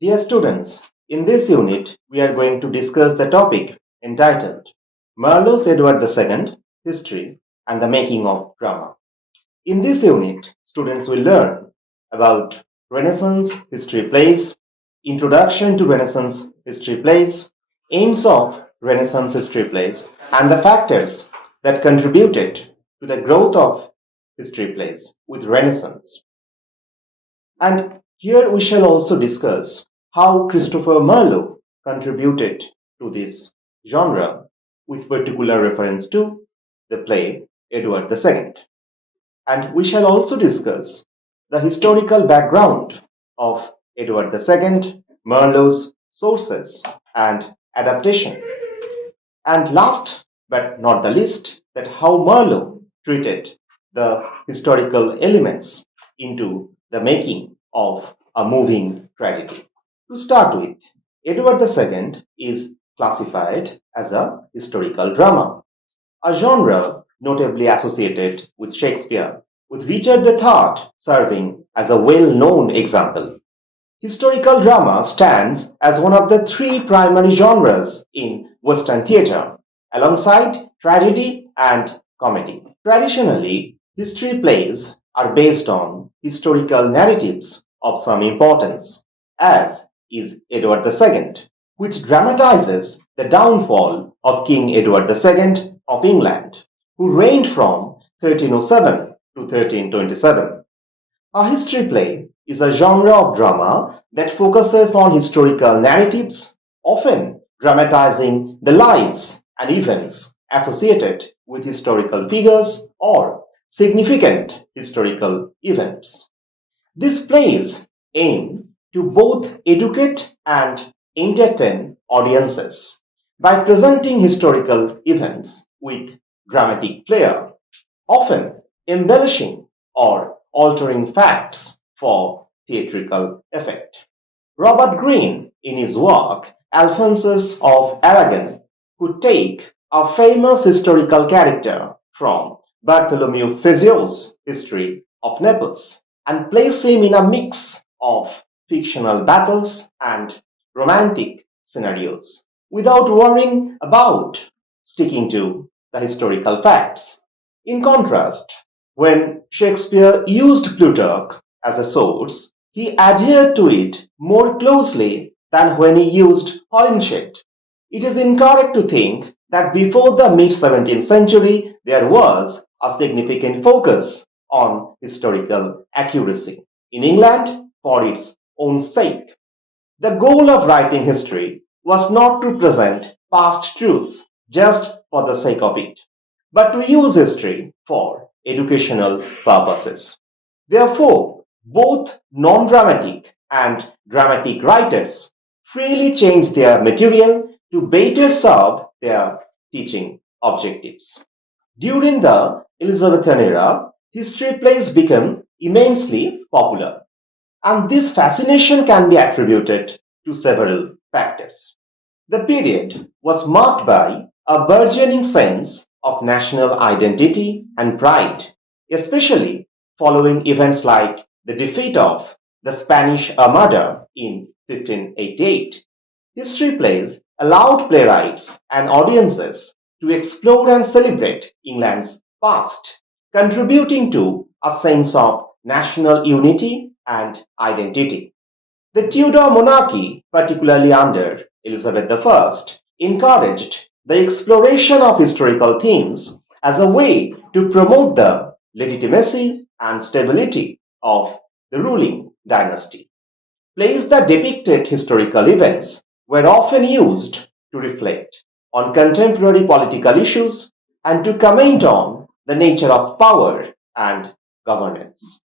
Dear students, in this unit, we are going to discuss the topic entitled Marlowe's Edward II, History and the Making of Drama. In this unit, students will learn about Renaissance history plays, introduction to Renaissance history plays, aims of Renaissance history plays, and the factors that contributed to the growth of history plays with Renaissance. And here we shall also discuss how Christopher Marlowe contributed to this genre with particular reference to the play Edward II. And we shall also discuss the historical background of Edward II, Marlowe's sources and adaptation. And last but not the least, that how Marlowe treated the historical elements into the making of a moving tragedy. To start with, Edward II is classified as a historical drama, a genre notably associated with Shakespeare, with Richard III serving as a well-known example. Historical drama stands as one of the three primary genres in Western theatre, alongside tragedy and comedy. Traditionally, history plays are based on historical narratives of some importance, as is Edward II, which dramatizes the downfall of King Edward II of England, who reigned from 1307 to 1327. A history play is a genre of drama that focuses on historical narratives, often dramatizing the lives and events associated with historical figures or significant historical events. These plays aim to both educate and entertain audiences by presenting historical events with dramatic flair, often embellishing or altering facts for theatrical effect. Robert Greene, in his work Alphonsus of Aragon, could take a famous historical character from Bartholomew Fezio's History of Naples and place him in a mix of fictional battles and romantic scenarios without worrying about sticking to the historical facts. In contrast, when Shakespeare used Plutarch as a source, he adhered to it more closely than when he used Holinshed. It is incorrect to think that before the mid-17th century there was a significant focus on historical accuracy in England for its own sake. The goal of writing history was not to present past truths just for the sake of it, but to use history for educational purposes. Therefore, both non-dramatic and dramatic writers freely changed their material to better serve their teaching objectives. During the Elizabethan era, history plays became immensely popular, and this fascination can be attributed to several factors. The period was marked by a burgeoning sense of national identity and pride, especially following events like the defeat of the Spanish Armada in 1588. History plays allowed playwrights and audiences to explore and celebrate England's past, contributing to a sense of national unity and identity. The Tudor monarchy, particularly under Elizabeth I, encouraged the exploration of historical themes as a way to promote the legitimacy and stability of the ruling dynasty. Plays that depicted historical events were often used to reflect on contemporary political issues and to comment on the nature of power and governance.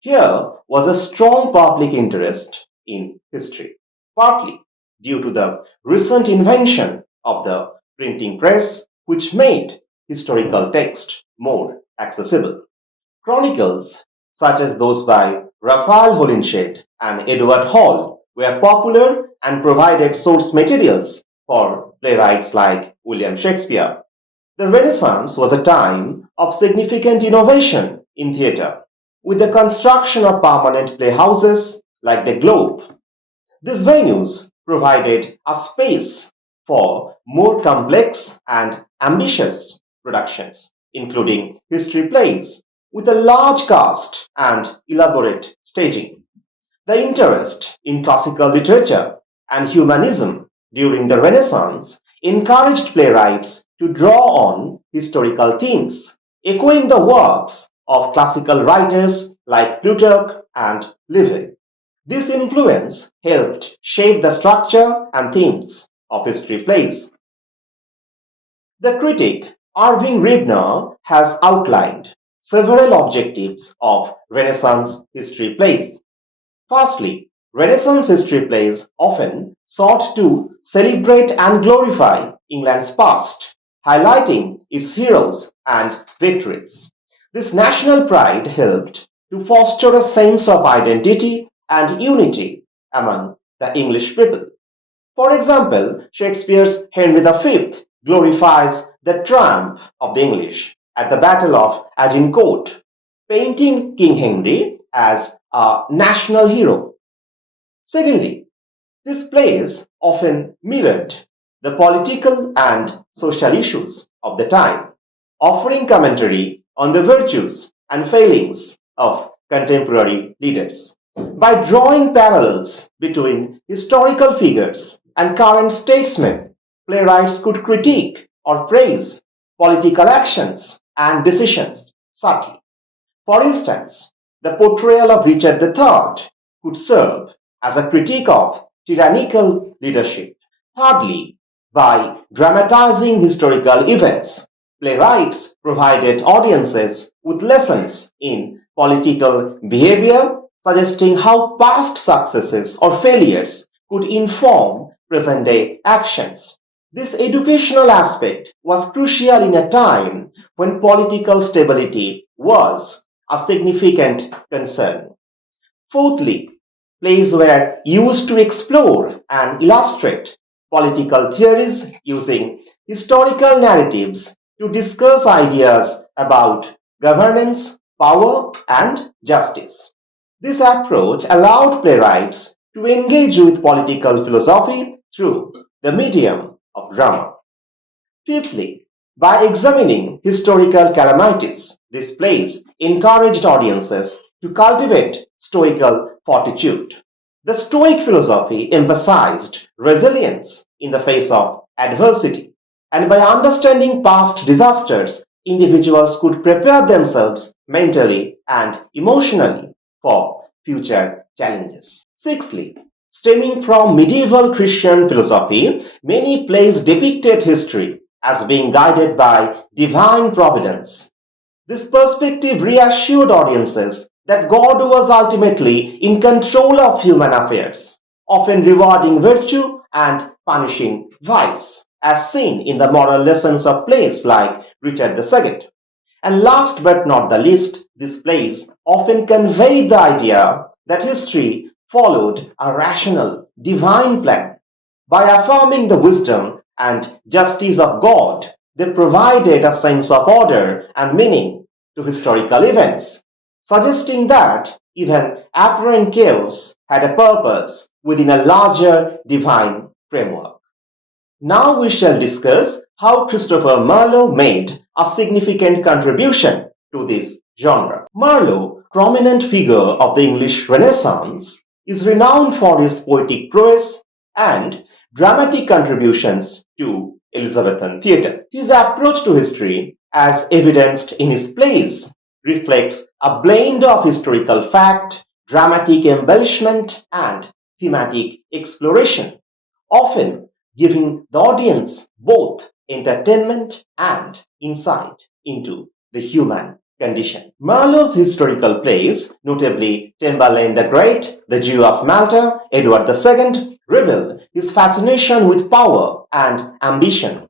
Here was a strong public interest in history, partly due to the recent invention of the printing press, which made historical text more accessible. Chronicles, such as those by Raphael Holinshed and Edward Hall, were popular and provided source materials for playwrights like William Shakespeare. The Renaissance was a time of significant innovation in theatre, with the construction of permanent playhouses like the Globe. These venues provided a space for more complex and ambitious productions, including history plays with a large cast and elaborate staging. The interest in classical literature and humanism during the Renaissance encouraged playwrights to draw on historical themes, echoing the works of classical writers like Plutarch and Livy. This influence helped shape the structure and themes of history plays. The critic Irving Rebner has outlined several objectives of Renaissance history plays. Firstly, Renaissance history plays often sought to celebrate and glorify England's past, highlighting its heroes and victories. This national pride helped to foster a sense of identity and unity among the English people. For example, Shakespeare's Henry V glorifies the triumph of the English at the Battle of Agincourt, painting King Henry as a national hero. Secondly, these plays often mirrored the political and social issues of the time, offering commentary on the virtues and failings of contemporary leaders. By drawing parallels between historical figures and current statesmen, playwrights could critique or praise political actions and decisions subtly. For instance, the portrayal of Richard III could serve as a critique of tyrannical leadership. Thirdly, by dramatizing historical events, playwrights provided audiences with lessons in political behavior, suggesting how past successes or failures could inform present-day actions. This educational aspect was crucial in a time when political stability was a significant concern. Fourthly, plays were used to explore and illustrate political theories using historical narratives to discuss ideas about governance, power, and justice. This approach allowed playwrights to engage with political philosophy through the medium of drama. Fifthly, by examining historical calamities, these plays encouraged audiences to cultivate stoical fortitude. The Stoic philosophy emphasized resilience in the face of adversity, and by understanding past disasters, individuals could prepare themselves mentally and emotionally for future challenges. Sixthly, stemming from medieval Christian philosophy, many plays depicted history as being guided by divine providence. This perspective reassured audiences that God was ultimately in control of human affairs, often rewarding virtue and punishing vice, as seen in the moral lessons of plays like Richard II. And last but not the least, these plays often conveyed the idea that history followed a rational, divine plan. By affirming the wisdom and justice of God, they provided a sense of order and meaning to historical events, suggesting that even apparent chaos had a purpose within a larger divine framework. Now we shall discuss how Christopher Marlowe made a significant contribution to this genre. Marlowe, prominent figure of the English Renaissance, is renowned for his poetic prowess and dramatic contributions to Elizabethan theatre. His approach to history, as evidenced in his plays, reflects a blend of historical fact, dramatic embellishment, and thematic exploration, often giving the audience both entertainment and insight into the human condition. Marlowe's historical plays, notably Tamburlaine the Great, The Jew of Malta, Edward II, reveal his fascination with power and ambition.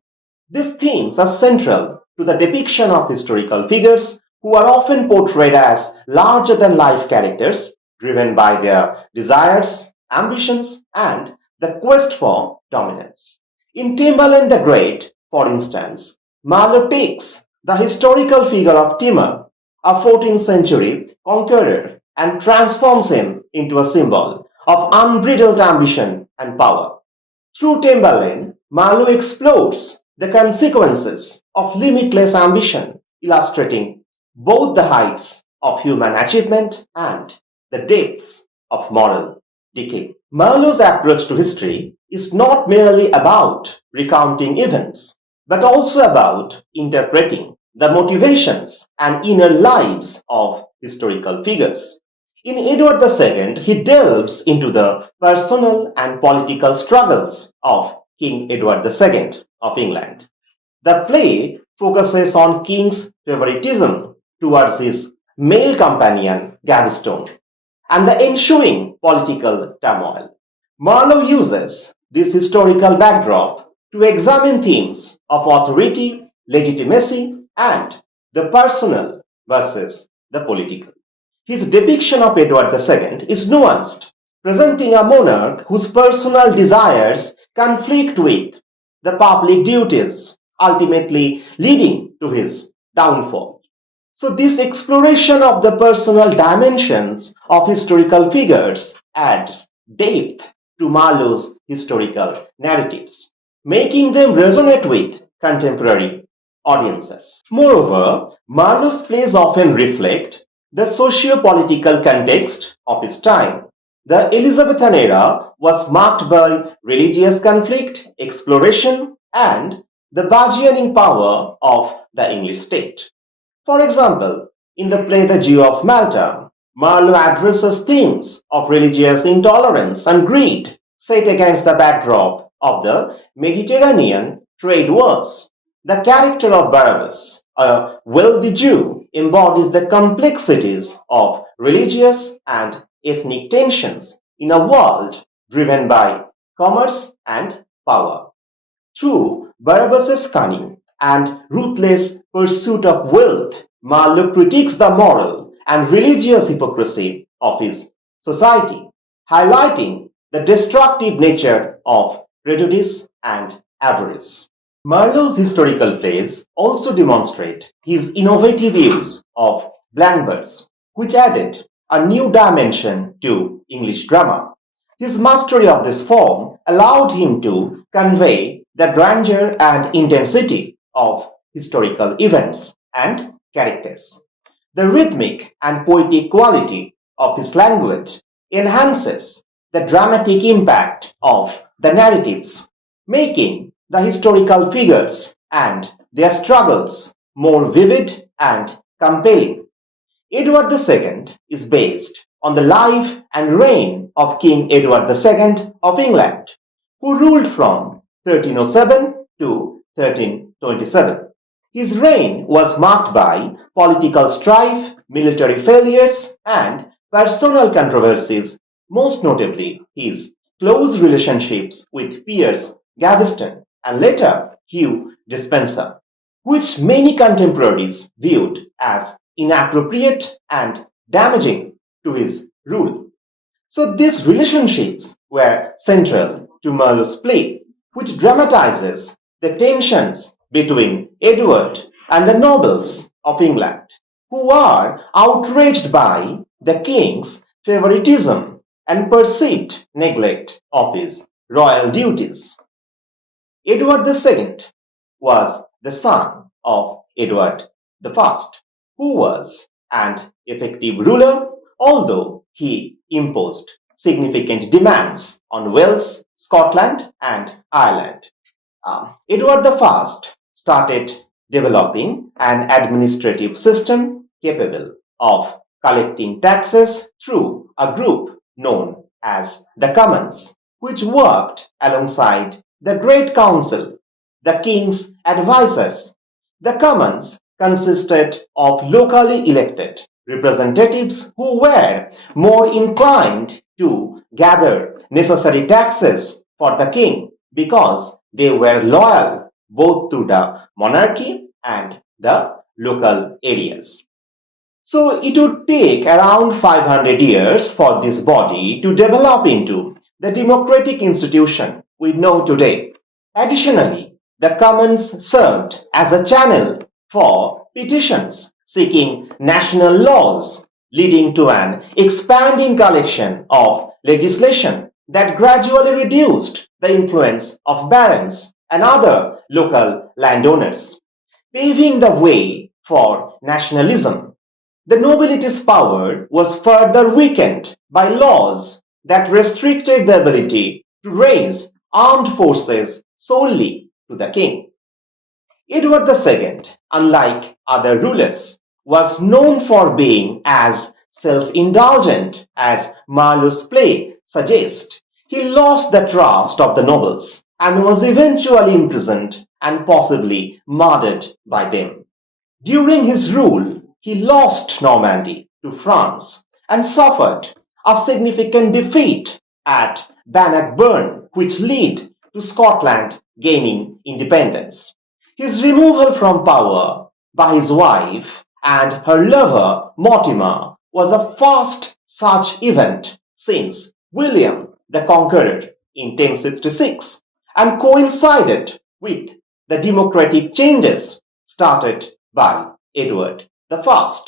These themes are central to the depiction of historical figures who are often portrayed as larger than life characters driven by their desires, ambitions, and the quest for dominance. In Timbaland the Great, for instance, Marlowe takes the historical figure of Timur, a 14th century conqueror, and transforms him into a symbol of unbridled ambition and power. Through Timberlane, Marlowe explores the consequences of limitless ambition, illustrating both the heights of human achievement and the depths of moral decay. Marlowe's approach to history is not merely about recounting events, but also about interpreting the motivations and inner lives of historical figures. In Edward II, he delves into the personal and political struggles of King Edward II of England. The play focuses on King's favoritism towards his male companion Gaveston and the ensuing political turmoil. Marlowe uses this historical backdrop to examine themes of authority, legitimacy, and the personal versus the political. His depiction of Edward II is nuanced, presenting a monarch whose personal desires conflict with the public duties, ultimately leading to his downfall. So, this exploration of the personal dimensions of historical figures adds depth to Marlowe's historical narratives, making them resonate with contemporary audiences. Moreover, Marlowe's plays often reflect the socio-political context of his time. The Elizabethan era was marked by religious conflict, exploration, and the burgeoning power of the English state. For example, in the play The Jew of Malta, Marlowe addresses themes of religious intolerance and greed set against the backdrop of the Mediterranean trade wars. The character of Barabbas, a wealthy Jew, embodies the complexities of religious and ethnic tensions in a world driven by commerce and power. Through Barabbas's cunning and ruthless pursuit of wealth, Marlowe critiques the moral and religious hypocrisy of his society, highlighting the destructive nature of prejudice and avarice. Marlowe's historical plays also demonstrate his innovative use of blank verse, which added a new dimension to English drama. His mastery of this form allowed him to convey the grandeur and intensity of historical events and characters. The rhythmic and poetic quality of his language enhances the dramatic impact of the narratives, making the historical figures and their struggles more vivid and compelling. Edward II is based on the life and reign of King Edward II of England, who ruled from 1307 to 1327. His reign was marked by political strife, military failures, and personal controversies, most notably his close relationships with Piers Gaveston and later Hugh Despenser, which many contemporaries viewed as inappropriate and damaging to his rule. So these relationships were central to Marlowe's play, which dramatizes the tensions between Edward and the nobles of England, who are outraged by the king's favoritism and perceived neglect of his royal duties. Edward II was the son of Edward I, who was an effective ruler, although he imposed significant demands on Wales, Scotland, and Ireland. Edward I started developing an administrative system capable of collecting taxes through a group known as the Commons, which worked alongside the Great Council, the king's advisors. The Commons consisted of locally elected representatives who were more inclined to gather necessary taxes for the king because they were loyal both to the monarchy and the local areas. So it would take around 500 years for this body to develop into the democratic institution we know today. Additionally, the Commons served as a channel for petitions seeking national laws, leading to an expanding collection of legislation that gradually reduced the influence of barons and other local landowners, paving the way for nationalism. The nobility's power was further weakened by laws that restricted the ability to raise armed forces solely to the king. Edward II, unlike other rulers, was known for being as self-indulgent as Marlowe's play suggests. He lost the trust of the nobles and was eventually imprisoned and possibly murdered by them. During his rule, he lost Normandy to France and suffered a significant defeat at Bannockburn, which led to Scotland gaining independence. His removal from power by his wife and her lover Mortimer was a first such event since William the Conqueror in 1066 and coincided with the democratic changes started by Edward I.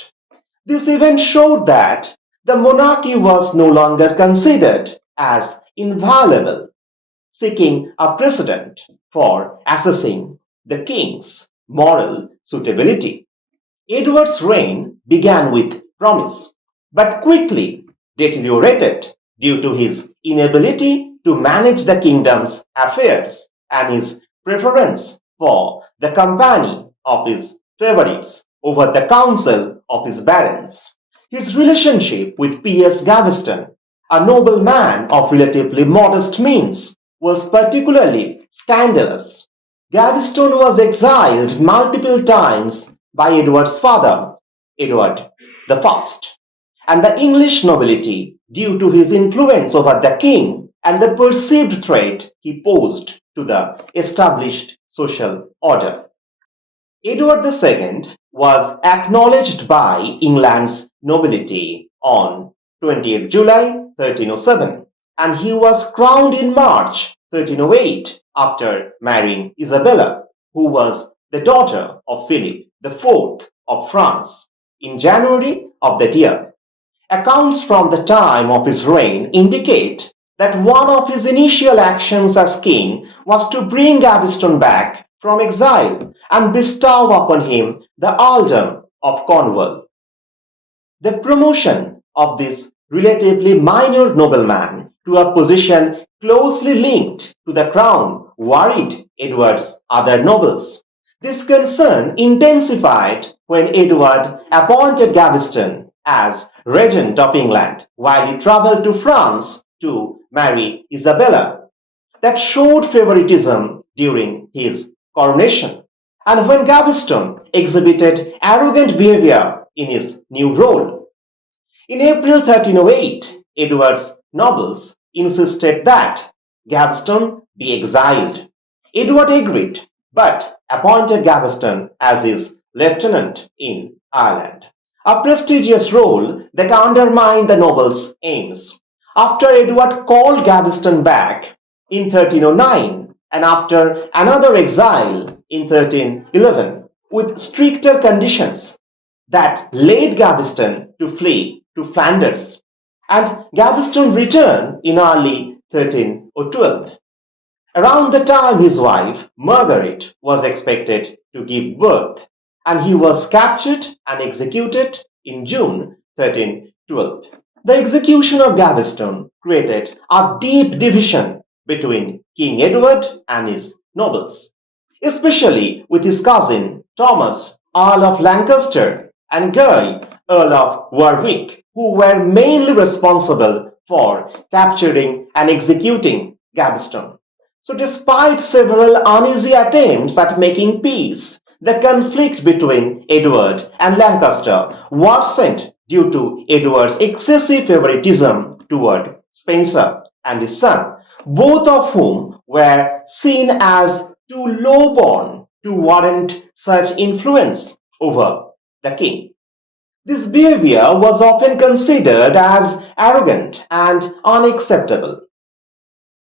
This event showed that the monarchy was no longer considered as inviolable, seeking a precedent for assessing the king's moral suitability. Edward's reign began with promise, but quickly deteriorated due to his inability to manage the kingdom's affairs and his preference for the company of his favorites over the counsel of his barons. His relationship with Piers Gaveston, a nobleman of relatively modest means, was particularly scandalous. Gaveston was exiled multiple times by Edward's father, Edward I, and the English nobility due to his influence over the king and the perceived threat he posed to the established social order. Edward II was acknowledged by England's nobility on 20th July 1307 and he was crowned in March 1308 after marrying Isabella, who was the daughter of Philip IV of France, in January of that year. Accounts from the time of his reign indicate that one of his initial actions as king was to bring Gaveston back from exile and bestow upon him the earldom of Cornwall. The promotion of this relatively minor nobleman to a position closely linked to the crown worried Edward's other nobles. This concern intensified when Edward appointed Gaveston as regent of England while he travelled to France to marry Isabella. That showed favoritism during his coronation, and when Gaveston exhibited arrogant behavior in his new role. In April 1308, Edward's nobles insisted that Gaveston be exiled. Edward agreed, but appointed Gaveston as his lieutenant in Ireland, a prestigious role that undermined the nobles' aims. After Edward called Gaveston back in 1309 and after another exile in 1311 with stricter conditions that led Gaveston to flee to Flanders, and Gaveston returned in early 1312. Around the time his wife Margaret was expected to give birth, and he was captured and executed in June 1312. The execution of Gaveston created a deep division between King Edward and his nobles, especially with his cousin Thomas, Earl of Lancaster, and Guy, Earl of Warwick, who were mainly responsible for capturing and executing Gaveston. So despite several uneasy attempts at making peace, the conflict between Edward and Lancaster worsened due to Edward's excessive favoritism toward Spencer and his son, both of whom were seen as too low-born to warrant such influence over the king. This behavior was often considered as arrogant and unacceptable.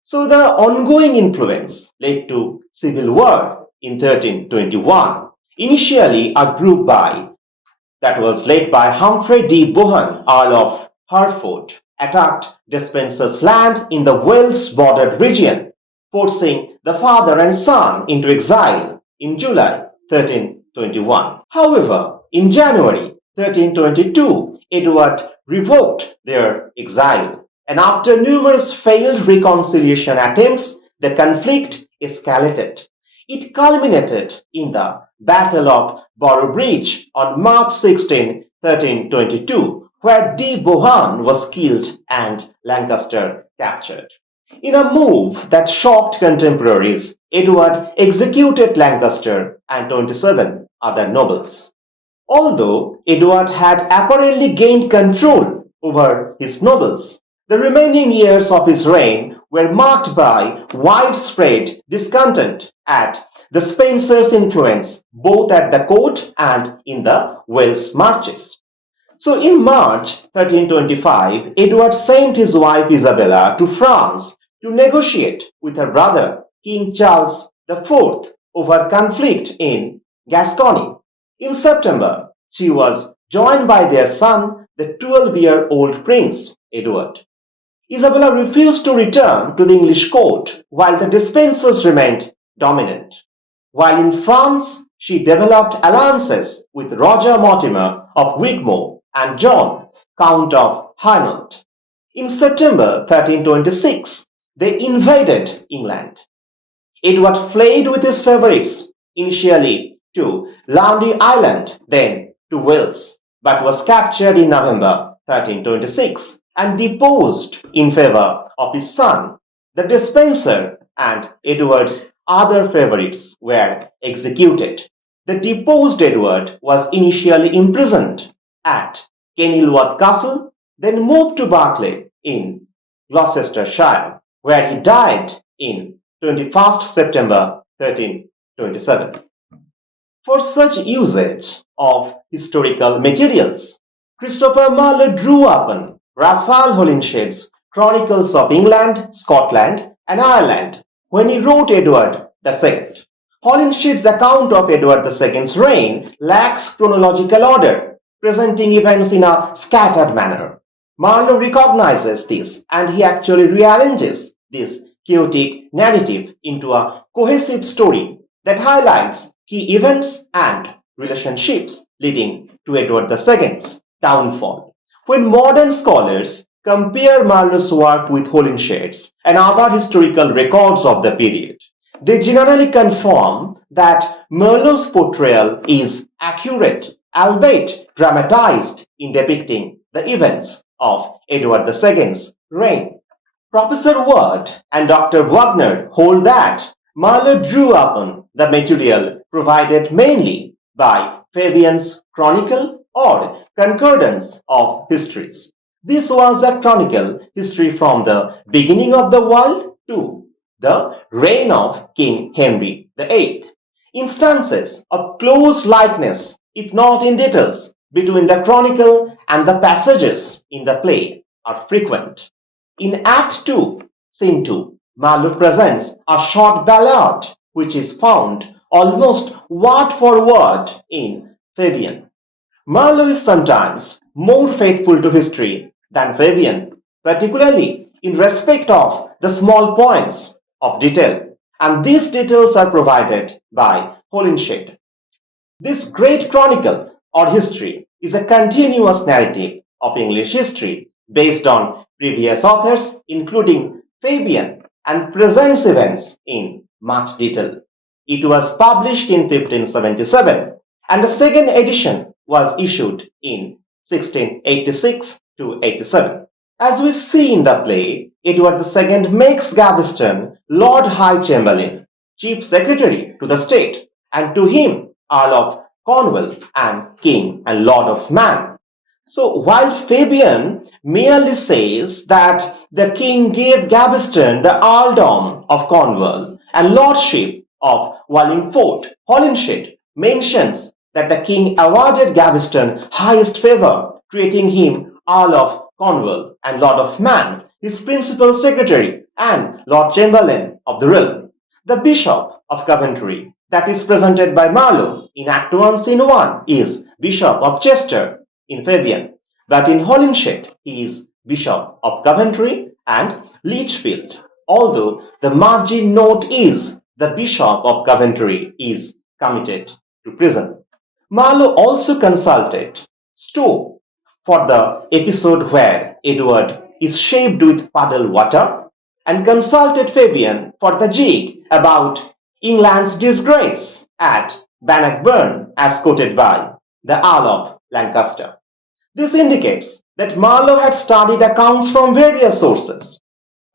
So the ongoing influence led to civil war in 1321. Initially, a group that was led by Humphrey de Bohun, Earl of Hertford, attacked Despenser's land in the Wales-bordered region, forcing the father and son into exile in July 1321. However, in January 1322, Edward revoked their exile, and after numerous failed reconciliation attempts, the conflict escalated. It culminated in the Battle of Boroughbridge on March 16, 1322, where de Bohun was killed and Lancaster captured. In a move that shocked contemporaries, Edward executed Lancaster and 27 other nobles. Although Edward had apparently gained control over his nobles, the remaining years of his reign were marked by widespread discontent at the Spencers' influence both at the court and in the Wales marches. So in March 1325, Edward sent his wife Isabella to France to negotiate with her brother King Charles IV over conflict in Gascony. In September, she was joined by their son, the 12-year-old Prince Edward. Isabella refused to return to the English court while the Despensers remained dominant. While in France, she developed alliances with Roger Mortimer of Wigmore and John, Count of Hainault. In September 1326, they invaded England. Edward fled with his favourites, initially to Lundy Island, then to Wales, but was captured in November 1326 and deposed in favour of his son. The Despenser and Edward's other favourites were executed. The deposed Edward was initially imprisoned at Kenilworth Castle, then moved to Berkeley in Gloucestershire, where he died in 21st September 1327. For such usage of historical materials, Christopher Marlowe drew upon Raphael Holinshed's Chronicles of England, Scotland, and Ireland when he wrote Edward II. Holinshed's account of Edward II's reign lacks chronological order, presenting events in a scattered manner. Marlowe recognizes this, and he actually rearranges this chaotic narrative into a cohesive story that highlights key events and relationships leading to Edward II's downfall. When modern scholars compare Marlowe's work with Holinshed's and other historical records of the period, they generally confirm that Marlowe's portrayal is accurate, albeit dramatized in depicting the events of Edward II's reign. Professor Ward and Dr. Wagner hold that Marlowe drew upon the material provided mainly by Fabian's Chronicle or Concordance of Histories. This was a chronicle history from the beginning of the world to the reign of King Henry VIII. Instances of close likeness, if not in details, between the chronicle and the passages in the play are frequent. In Act 2, Scene 2, Marlowe presents a short ballad which is found almost word for word in Fabian. Marlowe is sometimes more faithful to history than Fabian, particularly in respect of the small points of detail, and these details are provided by Holinshed. This great chronicle or history is a continuous narrative of English history based on previous authors, including Fabian, and presents events in much detail. It was published in 1577, and a second edition was issued in 1686 to 87. As we see in the play, Edward II makes Gaveston Lord High Chamberlain, Chief Secretary to the State, and to him Earl of Cornwall and King and Lord of Man. So while Fabian merely says that the king gave Gaveston the earldom of Cornwall and lordship of Wallingford, Holinshed mentions that the king awarded Gaveston highest favour, creating him Earl of Cornwall and Lord of Man, his principal secretary and Lord Chamberlain of the realm. The Bishop of Coventry that is presented by Marlowe in Act 1 Scene 1 is Bishop of Chester in Fabian, but in Holinshed he is Bishop of Coventry and Lichfield, although the margin note is the Bishop of Coventry is committed to prison. Marlowe also consulted Stowe for the episode where Edward is shaved with puddle water and consulted Fabian for the jig about England's disgrace at Bannockburn as quoted by the Earl of Lancaster. This indicates that Marlowe had studied accounts from various sources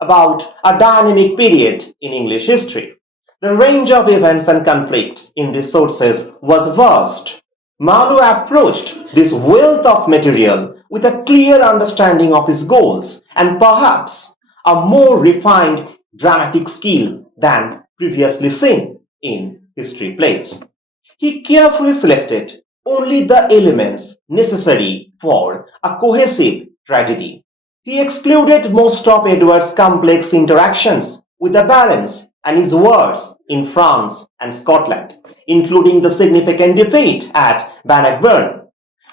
about a dynamic period in English history. The range of events and conflicts in these sources was vast. Marlowe approached this wealth of material with a clear understanding of his goals and perhaps a more refined dramatic skill than previously seen in history plays. He carefully selected only the elements necessary for a cohesive tragedy. He excluded most of Edward's complex interactions with the barons and his wars in France and Scotland, including the significant defeat at Bannockburn.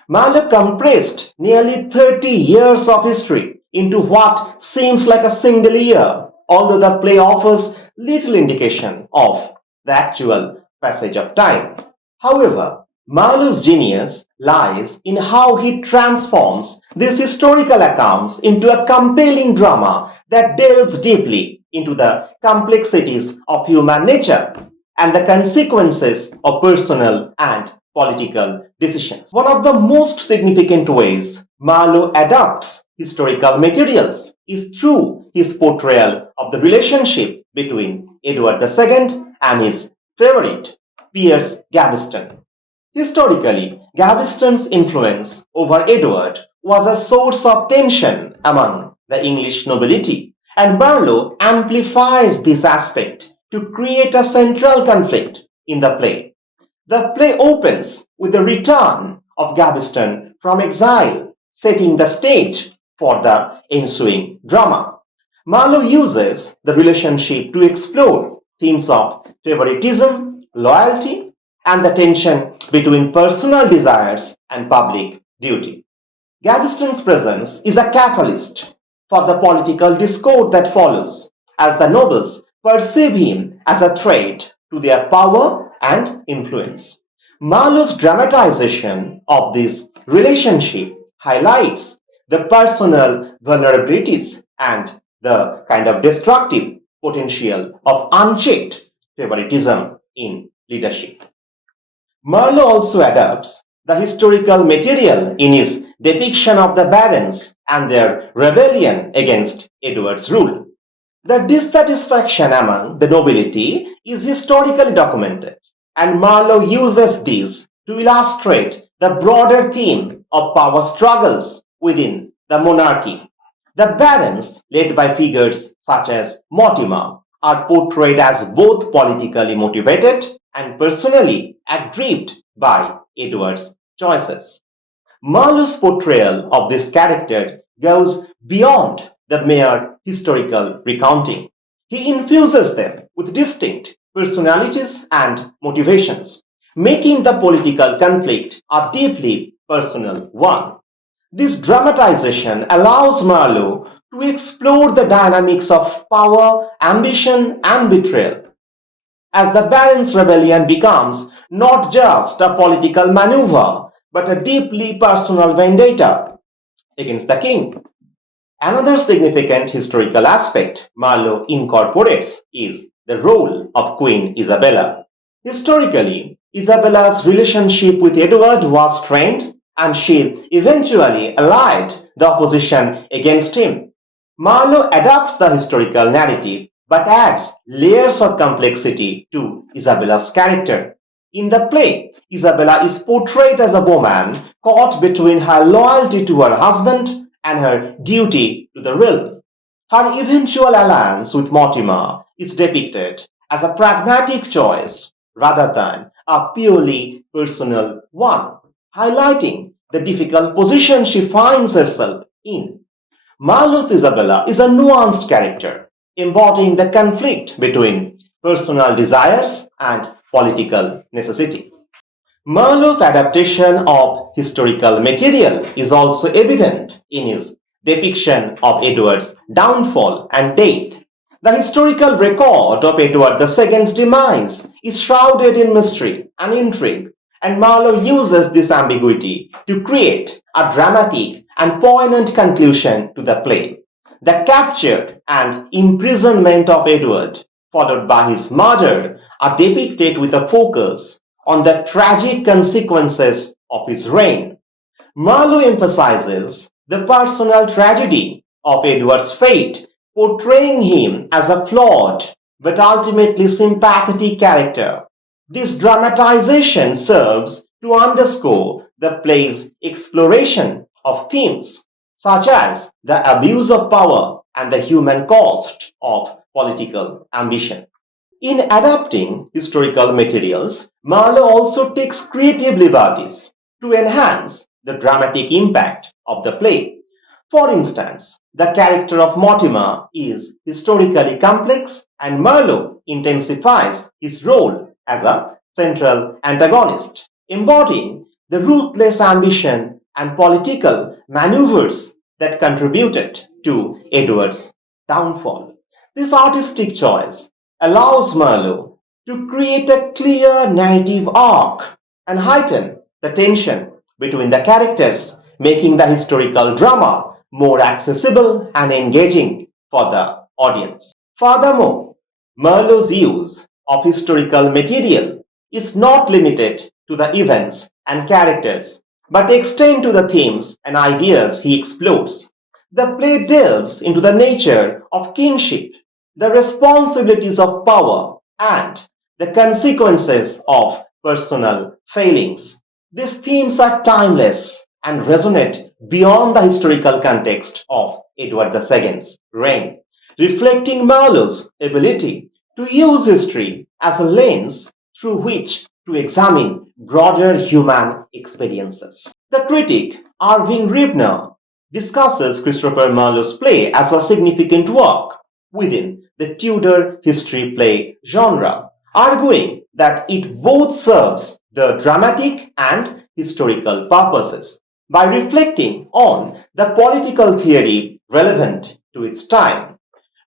Marlowe compressed nearly 30 years of history into what seems like a single year, although the play offers little indication of the actual passage of time. However, Marlowe's genius lies in how he transforms these historical accounts into a compelling drama that delves deeply into the complexities of human nature and the consequences of personal and political decisions. One of the most significant ways Marlowe adapts historical materials is through his portrayal of the relationship between Edward II and his favorite, Piers Gaveston. Historically, Gaveston's influence over Edward was a source of tension among the English nobility, and Marlowe amplifies this aspect to create a central conflict in the play. The play opens with the return of Gaveston from exile, setting the stage for the ensuing drama. Marlowe uses the relationship to explore themes of favoritism, loyalty, and the tension between personal desires and public duty. Gaveston's presence is a catalyst for the political discord that follows, as the nobles perceive him as a threat to their power and influence. Marlowe's dramatization of this relationship highlights the personal vulnerabilities and the kind of destructive potential of unchecked favoritism in leadership. Marlowe also adapts the historical material in his depiction of the barons and their rebellion against Edward's rule. The dissatisfaction among the nobility is historically documented, and Marlowe uses this to illustrate the broader theme of power struggles within the monarchy. The barons, led by figures such as Mortimer, are portrayed as both politically motivated and personally aggrieved by Edward's choices. Marlowe's portrayal of this character goes beyond the mere historical recounting. He infuses them with distinct personalities and motivations, making the political conflict a deeply personal one. This dramatization allows Marlowe to explore the dynamics of power, ambition, and betrayal, as the Barons' Rebellion becomes not just a political maneuver, but a deeply personal vendetta against the king. Another significant historical aspect Marlowe incorporates is the role of Queen Isabella. Historically, Isabella's relationship with Edward was strained, and she eventually allied the opposition against him. Marlowe adapts the historical narrative but adds layers of complexity to Isabella's character. In the play, Isabella is portrayed as a woman caught between her loyalty to her husband and her duty to the realm. Her eventual alliance with Mortimer is depicted as a pragmatic choice rather than a purely personal one, highlighting the difficult position she finds herself in. Marlowe's Isabella is a nuanced character, embodying the conflict between personal desires and political necessity. Marlowe's adaptation of historical material is also evident in his depiction of Edward's downfall and death. The historical record of Edward II's demise is shrouded in mystery and intrigue, and Marlowe uses this ambiguity to create a dramatic and poignant conclusion to the play. The capture and imprisonment of Edward, followed by his murder, are depicted with a focus on the tragic consequences of his reign. Marlowe emphasizes the personal tragedy of Edward's fate, portraying him as a flawed but ultimately sympathetic character. This dramatization serves to underscore the play's exploration of themes such as the abuse of power and the human cost of political ambition. In adapting historical materials, Marlowe also takes creative liberties to enhance the dramatic impact of the play. For instance, the character of Mortimer is historically complex, and Marlowe intensifies his role as a central antagonist, embodying the ruthless ambition and political maneuvers that contributed to Edward's downfall. This artistic choice allows Marlowe to create a clear narrative arc and heighten the tension between the characters, making the historical drama more accessible and engaging for the audience. Furthermore, Marlowe's use of historical material is not limited to the events and characters, but extend to the themes and ideas he explores. The play delves into the nature of kingship, the responsibilities of power, and the consequences of personal failings. These themes are timeless and resonate beyond the historical context of Edward II's reign, reflecting Marlowe's ability to use history as a lens through which to examine broader human experiences. The critic Irving Rebner discusses Christopher Marlowe's play as a significant work within the Tudor history play genre, arguing that it both serves the dramatic and historical purposes by reflecting on the political theory relevant to its time.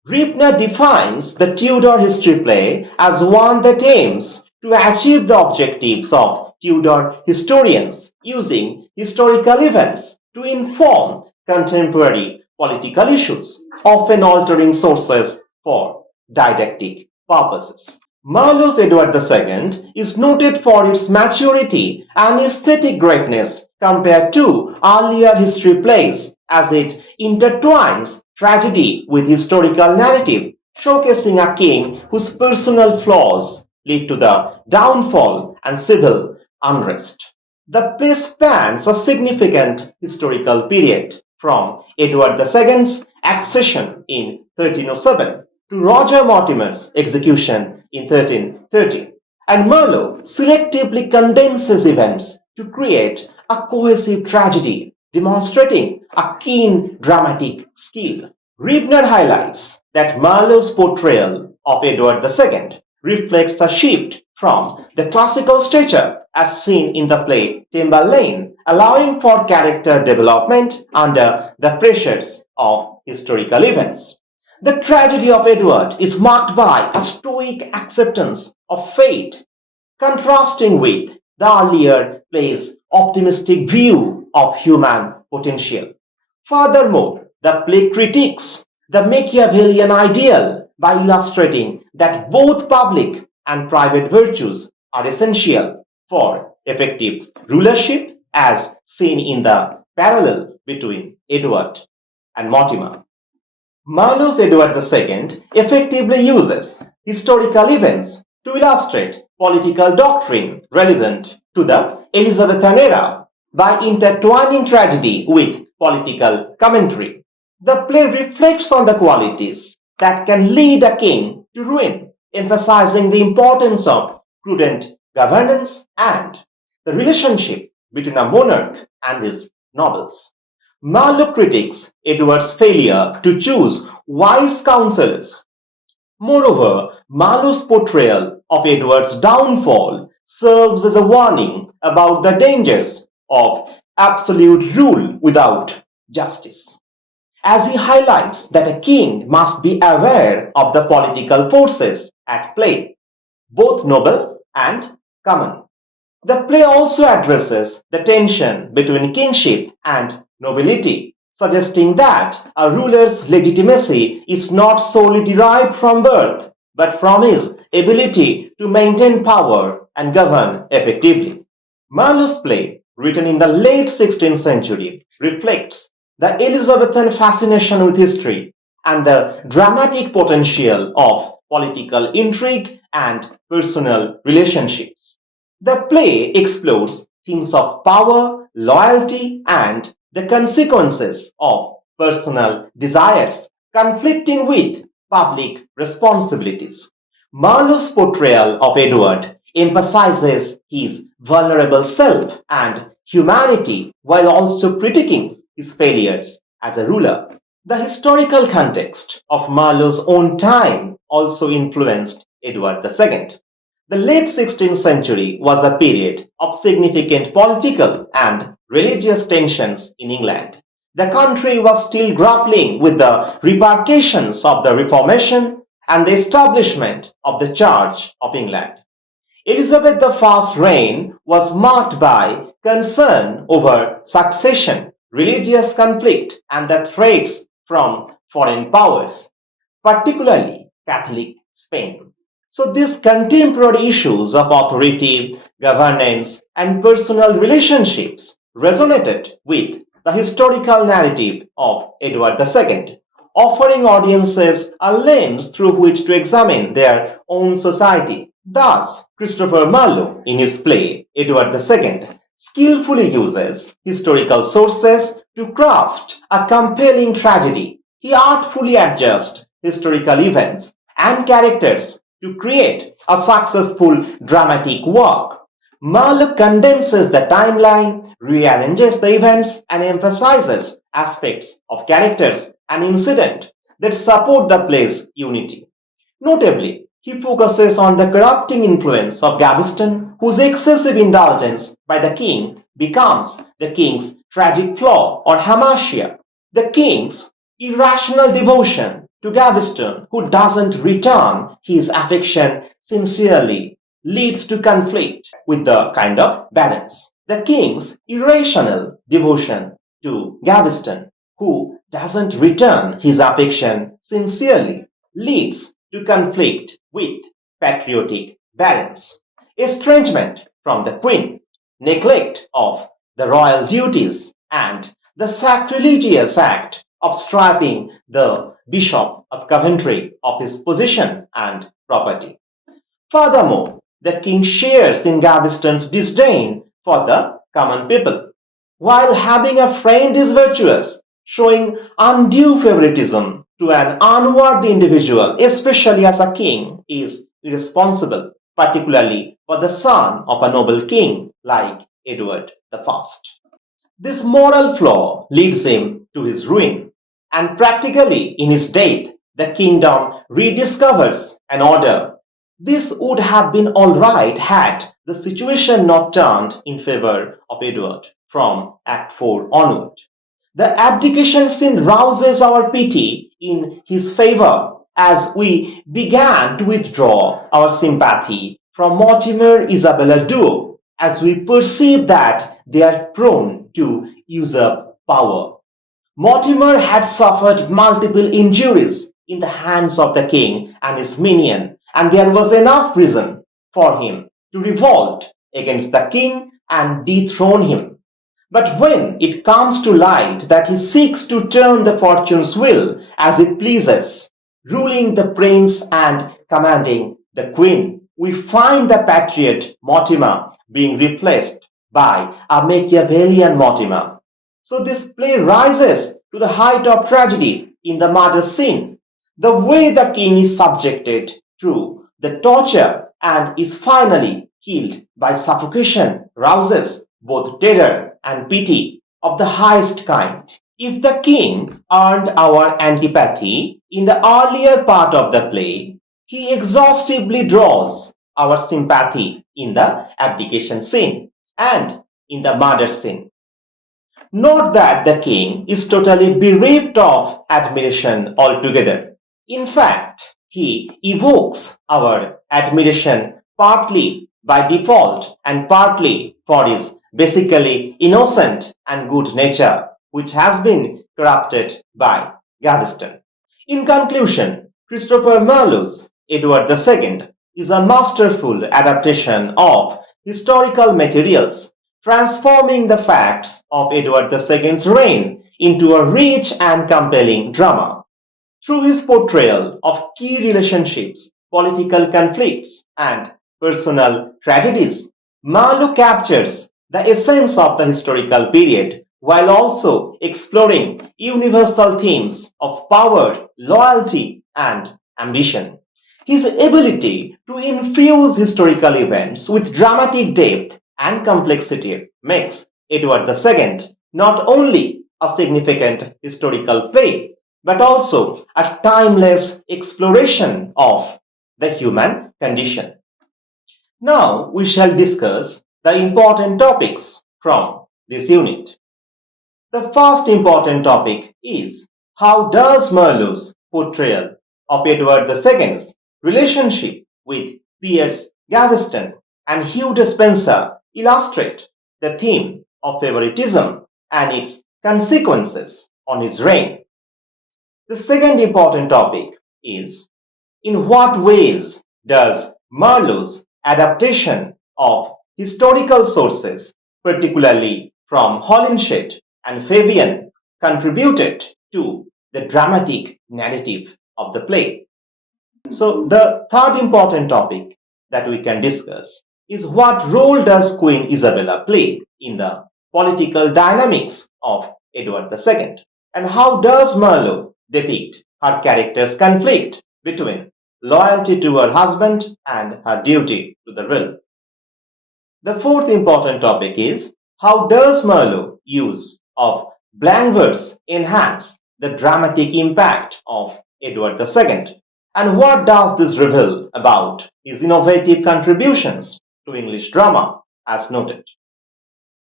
Rebner defines the Tudor history play as one that aims to achieve the objectives of Tudor historians using historical events to inform contemporary political issues, often altering sources for didactic purposes. Marlowe's Edward II is noted for its maturity and aesthetic greatness compared to earlier history plays, as it intertwines tragedy with historical narrative, showcasing a king whose personal flaws lead to the downfall and civil unrest. The play spans a significant historical period, from Edward II's accession in 1307 to Roger Mortimer's execution in 1330, and Marlowe selectively condenses events to create a cohesive tragedy, demonstrating a keen dramatic skill. Rebner highlights that Marlowe's portrayal of Edward II reflects a shift from the classical stature as seen in the play Tamburlaine, allowing for character development under the pressures of historical events. The tragedy of Edward is marked by a stoic acceptance of fate, contrasting with the earlier play's optimistic view of human potential. Furthermore, the play critiques the Machiavellian ideal by illustrating that both public and private virtues are essential for effective rulership, as seen in the parallel between Edward and Mortimer. Marlowe's Edward II effectively uses historical events to illustrate political doctrine relevant to the Elizabethan era by intertwining tragedy with political commentary. The play reflects on the qualities that can lead a king to ruin, emphasizing the importance of prudent governance and the relationship between a monarch and his nobles. Marlowe critiques Edward's failure to choose wise counsellors. Moreover, Marlowe's portrayal of Edward's downfall serves as a warning about the dangers of absolute rule without justice, as he highlights that a king must be aware of the political forces at play, both noble and common. The play also addresses the tension between kingship and nobility, suggesting that a ruler's legitimacy is not solely derived from birth, but from his ability to maintain power and govern effectively. Marlowe's play, written in the late 16th century, reflects the Elizabethan fascination with history and the dramatic potential of political intrigue and personal relationships. The play explores themes of power, loyalty, and the consequences of personal desires conflicting with public responsibilities. Marlowe's portrayal of Edward emphasizes his vulnerable self and humanity while also critiquing his failures as a ruler. The historical context of Marlowe's own time also influenced Edward II. The late 16th century was a period of significant political and religious tensions in England. The country was still grappling with the repercussions of the Reformation and the establishment of the Church of England. Elizabeth I's reign was marked by concern over succession, religious conflict, and the threats from foreign powers, particularly Catholic Spain. So these contemporary issues of authority, governance, and personal relationships resonated with the historical narrative of Edward II, offering audiences a lens through which to examine their own society. Thus, Christopher Marlowe, in his play Edward II, skillfully uses historical sources to craft a compelling tragedy. He artfully adjusts historical events and characters to create a successful dramatic work. Marlowe condenses the timeline, rearranges the events, and emphasizes aspects of characters and incident that support the play's unity. Notably, he focuses on the corrupting influence of Gaveston, whose excessive indulgence by the king becomes the king's tragic flaw or hamartia. The king's irrational devotion to Gaveston, who doesn't return his affection sincerely, leads to conflict with the kind of balance. The king's irrational devotion to Gaveston, who doesn't return his affection sincerely, leads to conflict with patriotic balance. Estrangement from the queen, neglect of the royal duties, and the sacrilegious act of stripping the Bishop of Coventry of his position and property. Furthermore, the king shares in Gaveston's disdain for the common people. While having a friend is virtuous, showing undue favoritism to an unworthy individual, especially as a king, is irresponsible, particularly for the son of a noble king like Edward I. This moral flaw leads him to his ruin, and practically in his death, the kingdom rediscovers an order. This would have been all right had the situation not turned in favor of Edward from Act 4 onward. The abdication scene rouses our pity in his favor as we began to withdraw our sympathy from Mortimer Isabella duo, as we perceive that they are prone to usurp power. Mortimer had suffered multiple injuries in the hands of the king and his minion, and there was enough reason for him to revolt against the king and dethrone him. But when it comes to light that he seeks to turn the fortune's will as it pleases, ruling the prince and commanding the queen, we find the patriot Mortimer being replaced by a Machiavellian Mortimer. So this play rises to the height of tragedy in the murder scene. The way the king is subjected to the torture and is finally killed by suffocation rouses both terror and pity of the highest kind. If the king earned our antipathy in the earlier part of the play, he exhaustively draws our sympathy in the abdication scene and in the murder scene. Not that the king is totally bereft of admiration altogether. In fact, he evokes our admiration partly by default and partly for his basically innocent and good nature, which has been corrupted by Gaveston. In conclusion, Christopher Marlowe's Edward II is a masterful adaptation of historical materials, transforming the facts of Edward II's reign into a rich and compelling drama. Through his portrayal of key relationships, political conflicts, and personal tragedies, Marlowe captures the essence of the historical period while also exploring universal themes of power, loyalty, and ambition. His ability to infuse historical events with dramatic depth and complexity makes Edward II not only a significant historical play, but also a timeless exploration of the human condition. Now we shall discuss the important topics from this unit. The first important topic is how does Marlowe's portrayal of Edward II's relationship with Piers Gaveston and Hugh Despenser illustrate the theme of favoritism and its consequences on his reign. The second important topic is in what ways does Marlowe's adaptation of historical sources, particularly from Holinshed and Fabian, contributed to the dramatic narrative of the play? So the third important topic that we can discuss is what role does Queen Isabella play in the political dynamics of Edward II, and how does Marlowe depict her character's conflict between loyalty to her husband and her duty to the realm. The fourth important topic is how does Marlowe's use of blank verse enhance the dramatic impact of Edward II, and what does this reveal about his innovative contributions to English drama as noted.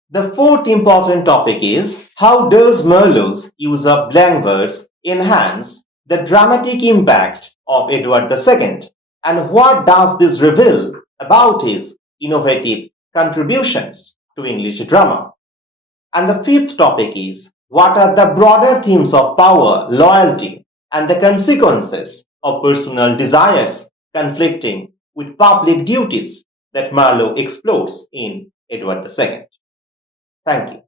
The fourth important topic is how does Marlowe's use of blank verse enhance the dramatic impact of Edward II, and what does this reveal about his innovative contributions to English drama. And the fifth topic is what are the broader themes of power, loyalty, and the consequences of personal desires conflicting with public duties that Marlowe explores in Edward II. Thank you.